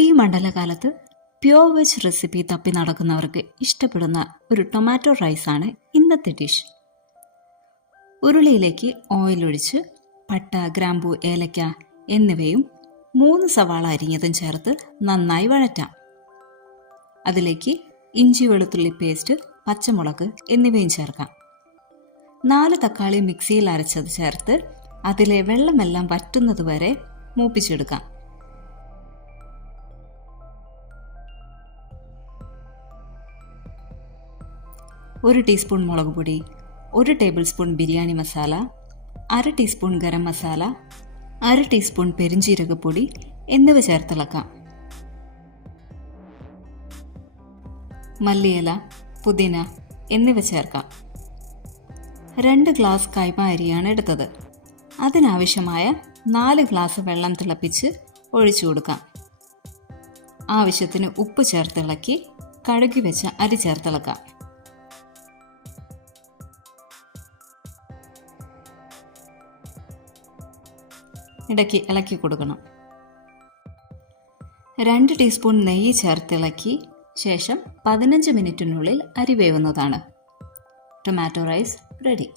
ഈ മണ്ഡലകാലത്ത് pure veg recipe തപ്പി നടക്കുന്നവർക്ക് ഇഷ്ടപ്പെടുന്ന ഒരു ടൊമാറ്റോ റൈസാണ് ഇന്നത്തെ ഡിഷ്. ഉരുളിയിലേക്ക് ഓയിൽ ഒഴിച്ച് പട്ട, ഗ്രാമ്പൂ, ഏലക്ക എന്നിവയും 3 സവാള അരിഞ്ഞതും ചേർത്ത് നന്നായി വഴറ്റാം. അതിലേക്ക് ഇഞ്ചി വെളുത്തുള്ളി പേസ്റ്റ്, പച്ചമുളക് എന്നിവയും ചേർക്കാം. 4 തക്കാളി മിക്സിയിൽ അരച്ചത് ചേർത്ത് അതിലെ വെള്ളമെല്ലാം വറ്റുന്നതുവരെ മൂപ്പിച്ചെടുക്കാം. ഒരു ടീസ്പൂൺ മുളക് പൊടി, 1 tablespoon biryani masala, 1/2 teaspoon garam masala, 1/2 teaspoon പെരിഞ്ജീരകപ്പൊടി എന്നിവ ചേർത്തിളക്കാം. മല്ലിയില, പുതിന എന്നിവ ചേർക്കാം. 2 ഗ്ലാസ് കൈമ അരിയാണ് എടുത്തത്. അതിനാവശ്യമായ 4 ഗ്ലാസ് വെള്ളം തിളപ്പിച്ച് ഒഴിച്ചു കൊടുക്കാം. ആവശ്യത്തിന് ഉപ്പ് ചേർത്തിളക്കി കഴുകി വെച്ച അരി ചേർത്തിളക്കാം. ഇടയ്ക്ക് ഇളക്കി കൊടുക്കണം. 2 ടീസ്പൂൺ നെയ്യ് ചേർത്തിളക്കി ശേഷം 15 മിനിറ്റിനുള്ളിൽ അരി വേവുന്നതാണ്. Tomato rice ready.